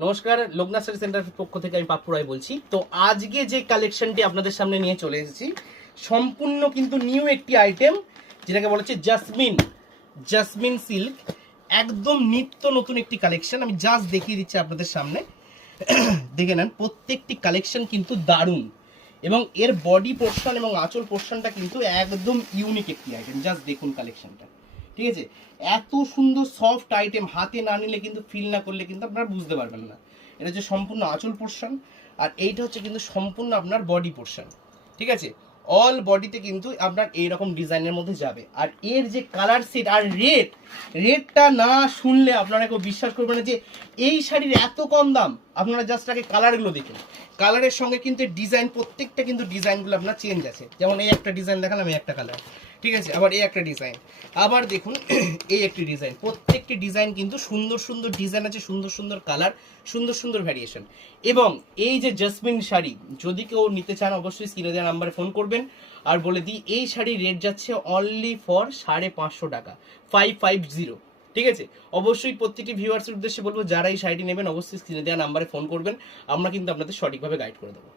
নমস্কার, লোকনাথ শাড়ি সেন্টারের পক্ষ থেকে আমি পাপ্পু রায় বলছি। তো আজকে যে কালেকশনটি আপনাদের সামনে নিয়ে চলে এসেছি সম্পূর্ণ কিন্তু নিউ একটি আইটেম, যেটাকে বলা হচ্ছে জাসমিন সিল্ক। একদম নিত্য নতুন একটি কালেকশন, আমি জাস্ট দেখিয়ে দিচ্ছি আপনাদের সামনে। দেখে নেন, প্রত্যেকটি কালেকশন কিন্তু দারুণ এবং এর বডি পোর্শন এবং আঁচল পোর্শনটা কিন্তু একদম ইউনিক একটি আইটেম। জাস্ট দেখুন কালেকশনটা, ঠিক আছে? এত সুন্দর সফট আইটেম, হাতে না নিলে কিন্তু ফিল না করলে কিন্তু আপনারা বুঝতে পারবেন না। এটা হচ্ছে সম্পূর্ণ আঁচল পোর্শন, আর এইটা হচ্ছে কিন্তু সম্পূর্ণ আপনার বডি পোর্শন, ঠিক আছে? অল বডিতে কিন্তু আপনার এইরকম ডিজাইনের মধ্যে যাবে। আর এর যে কালার সেট আর রেটটা না শুনলে আপনারা কেউ বিশ্বাস করবেন না যে এই শাড়ির এত কম দাম। আপনারা জাস্ট আগে কালারগুলো দেখুন, কালারের সঙ্গে কিন্তু ডিজাইন, প্রত্যেকটা কিন্তু ডিজাইনগুলো আপনার চেঞ্জ আছে। যেমন এই একটা ডিজাইন দেখালাম, এই একটা কালার, ঠিক আছে? আবার এই একটা ডিজাইন, আবার দেখুন এই একটি ডিজাইন। প্রত্যেকটি ডিজাইন কিন্তু সুন্দর সুন্দর ডিজাইন আছে, সুন্দর সুন্দর কালার, সুন্দর সুন্দর ভ্যারিয়েশন। এবং এই যে জাসমিন শাড়ি যদি কেউ নিতে চান অবশ্যই স্ক্রিনে দেওয়া নাম্বারে ফোন করবেন। আর বলে দিই, এই শাড়ির রেট যাচ্ছে অনলি ফর 550 টাকা, 550, ঠিক আছে? অবশ্যই প্রত্যেকটি ভিউয়ার্সের উদ্দেশ্যে বলবো, যারা এই শাড়িটি নেবেন অবশ্যই স্ক্রিনে দেওয়া নাম্বারে ফোন করবেন, আমরা কিন্তু আপনাদের সঠিকভাবে গাইড করে দেবো।